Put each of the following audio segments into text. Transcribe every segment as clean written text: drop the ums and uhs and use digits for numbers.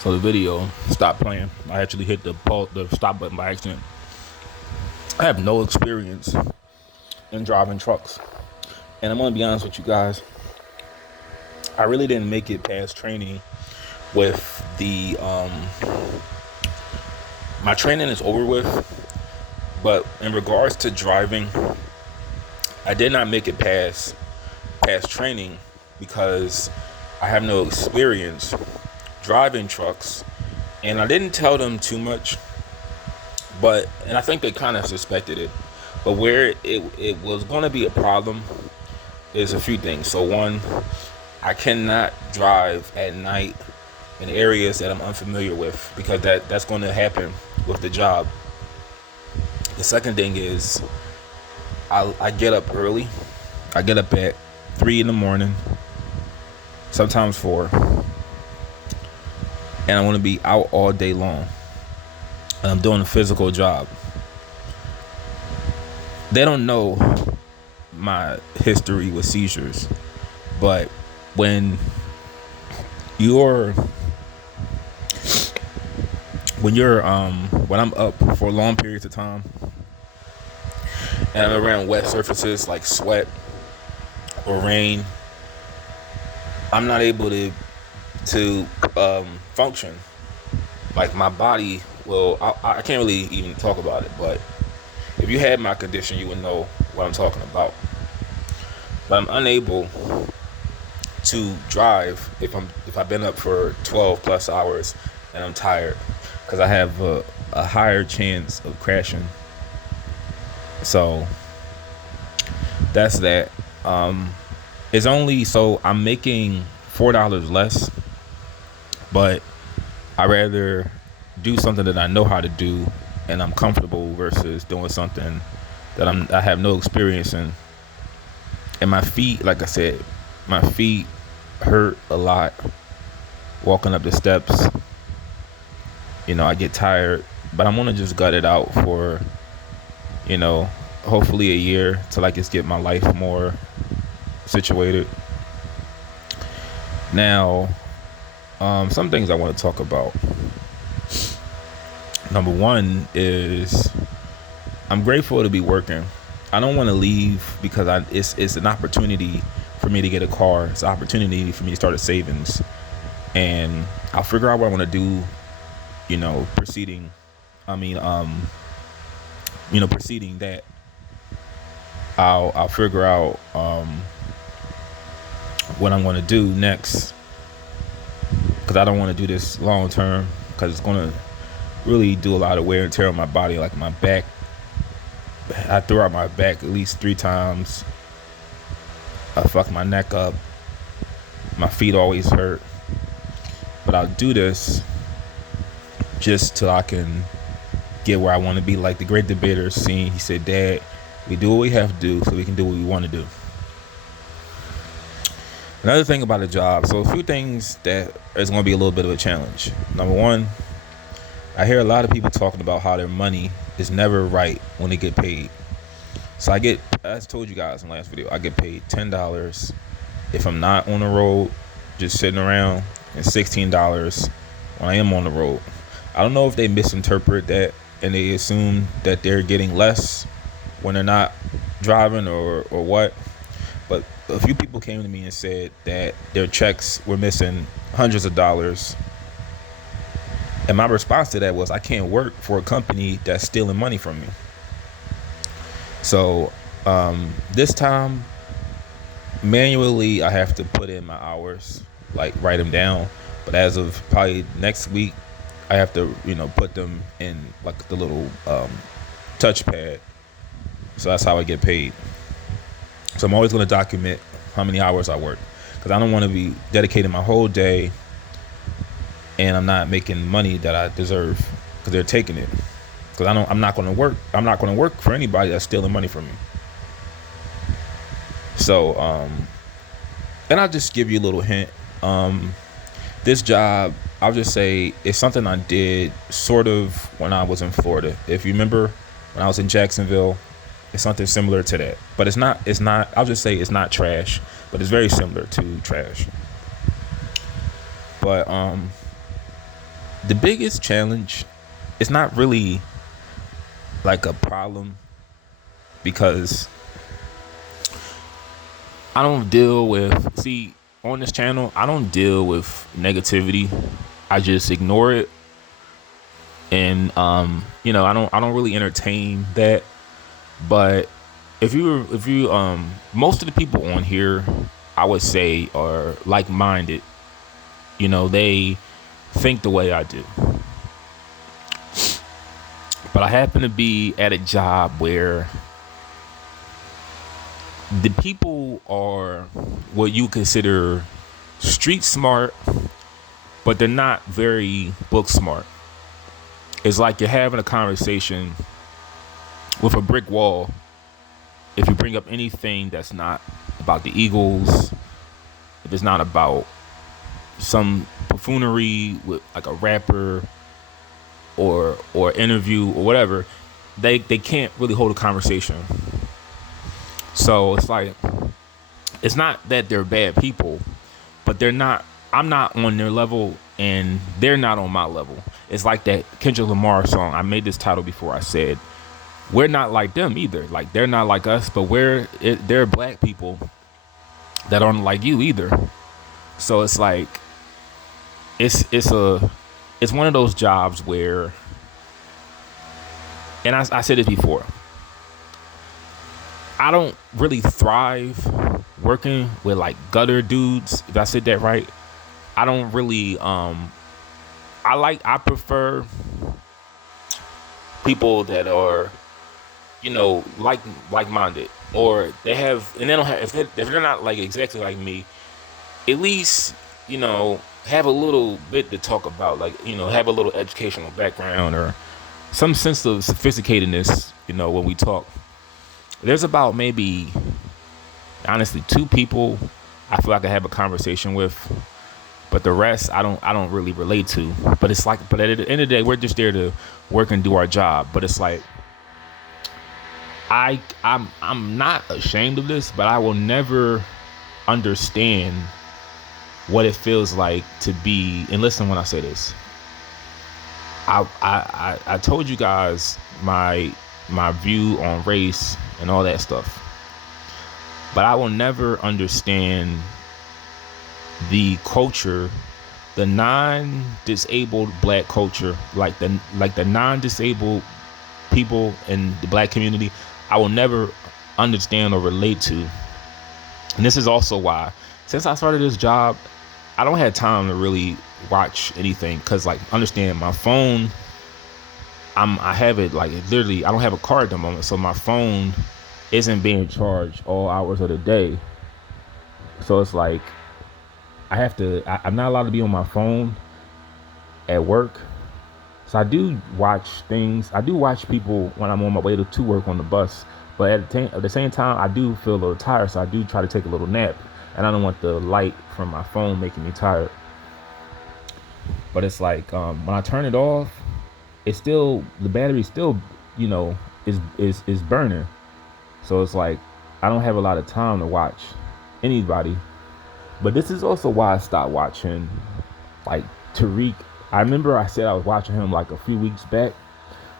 So the video stopped playing. I actually hit the stop button by accident. I have no experience in driving trucks, and I'm gonna be honest with you guys. I really didn't make it past training with the my training is over with, but in regards to driving, I did not make it past training because I have no experience driving trucks, and I didn't tell them too much, and I think they kind of suspected it. But where it was going to be a problem is a few things. So one, I cannot drive at night in areas that I'm unfamiliar with because that's going to happen with the job. The second thing is I get up early. I get up at 3 in the morning, sometimes 4, and I want to be out all day long. And I'm doing a physical job. They don't know my history with seizures, but when I'm up for long periods of time and I'm around wet surfaces like sweat or rain, I'm not able to function. Like my body will, I can't really even talk about it, but if you had my condition, you would know what I'm talking about. But I'm unable to drive if I've been up for 12 plus hours and I'm tired, because I have a higher chance of crashing. So that's that. It's only, so I'm making $4 less, but I rather do something that I know how to do and I'm comfortable versus doing something that I have no experience in. And my feet, like I said, my feet hurt a lot walking up the steps. I get tired, but I'm gonna just gut it out for, hopefully a year till I just get my life more situated. Now, some things I want to talk about. Number one is I'm grateful to be working. I don't want to leave because it's an opportunity for me to get a car. It's an opportunity for me to start a savings, and I'll figure out what I want to do. Preceding that, I'll figure out what I'm going to do next, because I don't want to do this long term, because it's going to really do a lot of wear and tear on my body. Like my back, I threw out my back at least 3 times. I fucked my neck up. My feet always hurt. But I'll do this just till I can get where I want to be. Like the great debater scene, he said, "Dad, we do what we have to do so we can do what we want to do." Another thing about a job, so a few things that is going to be a little bit of a challenge. Number one, I hear a lot of people talking about how their money is never right when they get paid. So as I told you guys in the last video, I get paid $10 if I'm not on the road, just sitting around, and $16 when I am on the road. I don't know if they misinterpret that and they assume that they're getting less when they're not driving or what. But a few people came to me and said that their checks were missing hundreds of dollars. And my response to that was, I can't work for a company that's stealing money from me. So this time, manually, I have to put in my hours, like write them down. But as of probably next week, I have to, put them in like the little touchpad. So that's how I get paid. So I'm always going to document how many hours I work, because I don't want to be dedicating my whole day and I'm not making money that I deserve, because they're taking it. Because I'm not going to work. I'm not going to work for anybody that's stealing money from me. So, and I'll just give you a little hint. This job, I'll just say, it's something I did sort of when I was in Florida. If you remember, when I was in Jacksonville, it's something similar to that. But it's not, I'll just say it's not trash, but it's very similar to trash. But The biggest challenge is not really like a problem because I don't deal with, see, on this channel, I don't deal with negativity. I just ignore it. And I don't really entertain that. But if you most of the people on here, I would say, are like-minded. They think the way I do. But I happen to be at a job where the people are what you consider street smart, but they're not very book smart. It's like you're having a conversation with a brick wall. If you bring up anything that's not about the Eagles, if it's not about some buffoonery with like a rapper or interview or whatever, they can't really hold a conversation. So it's like, it's not that they're bad people, but I'm not on their level and they're not on my level. It's like that Kendrick Lamar song. I made this title before. I said, we're not like them either. Like, they're not like us, but they're black people that aren't like you either. So it's like, it's one of those jobs where, and I said it before, I don't really thrive working with like gutter dudes, if I said that right. I don't really I prefer people that are, like-minded, or they don't have, if they're not like exactly like me, at least, have a little bit to talk about, like, have a little educational background or some sense of sophisticatedness, when we talk. There's about maybe, honestly, 2 people I feel like I have a conversation with, but the rest I don't really relate to. But it's like, but at the end of the day, we're just there to work and do our job. But it's like, I'm not ashamed of this, but I will never understand what it feels like to be, and listen when I say this, I told you guys my view on race and all that stuff, but I will never understand the culture, the non-disabled black culture, like the non-disabled people in the black community. I will never understand or relate to. And this is also why, since I started this job, I don't have time to really watch anything, because, like, understand, my phone, I have it, like, literally, I don't have a car at the moment, so my phone isn't being charged all hours of the day. So it's like, I'm not allowed to be on my phone at work. So I do watch things. I do watch people when I'm on my way to work on the bus. But at the same time, I do feel a little tired. So I do try to take a little nap. And I don't want the light from my phone making me tired. But it's like, when I turn it off, the battery still, is burning. So it's like, I don't have a lot of time to watch anybody. But this is also why I stopped watching, like, Tariq. I remember I said I was watching him like a few weeks back,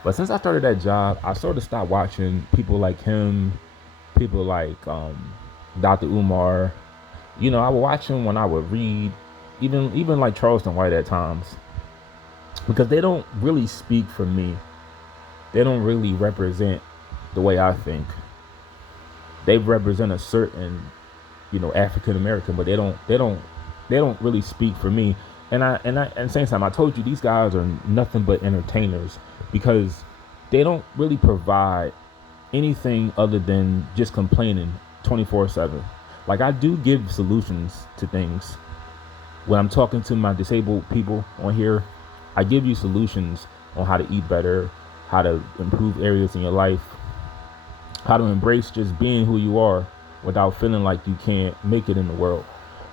but since I started that job, I sort of stopped watching people like him, people like Dr. Umar. I would watch him when I would read, even like Charleston White at times, because they don't really speak for me. They don't really represent the way I think. They represent a certain, African American, but they don't really speak for me. And at the same time, I told you, these guys are nothing but entertainers, because they don't really provide anything other than just complaining 24/7. Like, I do give solutions to things. When I'm talking to my disabled people on here, I give you solutions on how to eat better, how to improve areas in your life, how to embrace just being who you are without feeling like you can't make it in the world.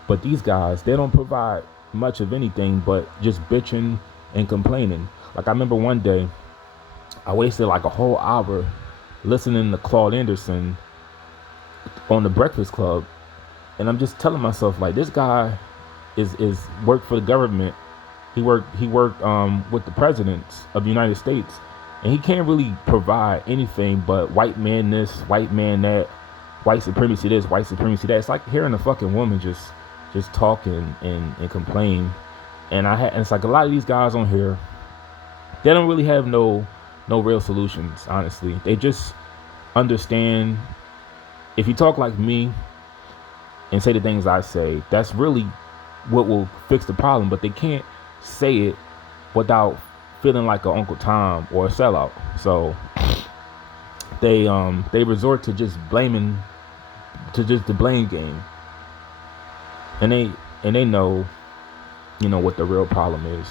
But these guys, they don't provide much of anything but just bitching and complaining. Like, I remember one day I wasted like a whole hour listening to Claude Anderson on the Breakfast Club, and I'm just telling myself, like, this guy is work for the government. He worked with the presidents of the United States, and he can't really provide anything but white man this, white man that, white supremacy this, white supremacy that. It's like hearing a fucking woman just talk and complain. And it's like a lot of these guys on here, they don't really have no real solutions. Honestly, they just understand if you talk like me and say the things I say, that's really what will fix the problem. But they can't say it without feeling like an Uncle Tom or a sellout. So they resort to just blaming, to just the blame game, and they know what the real problem is.